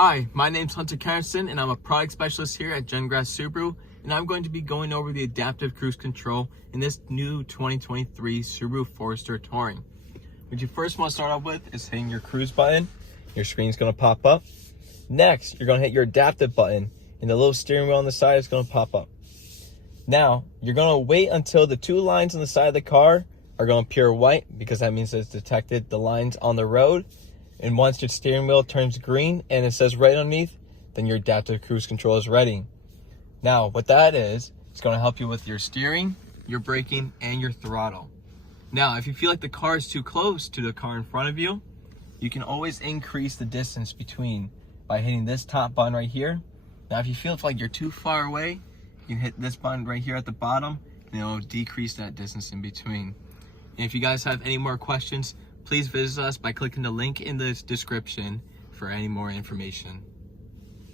Hi, my name's Hunter Carson and I'm a product specialist here at Gengras Subaru, and I'm going to be going over the adaptive cruise control in this new 2023 Subaru Forester Touring. What you first want to start off with is hitting your cruise button. Your screen's going to pop up. Next, you're going to hit your adaptive button and the little steering wheel on the side is going to pop up. Now, you're going to wait until the two lines on the side of the car are going to appear white, because that means it's detected the lines on the road. And once your steering wheel turns green and it says right underneath, then your adaptive cruise control is ready. Now, what that is, it's going to help you with your steering, your braking, and your throttle. Now, if you feel like the car is too close to the car in front of you, you can always increase the distance between by hitting this top button right here. Now, if you feel like you're too far away, you can hit this button right here at the bottom, and it'll decrease that distance in between. And if you guys have any more questions, please visit us by clicking the link in the description for any more information.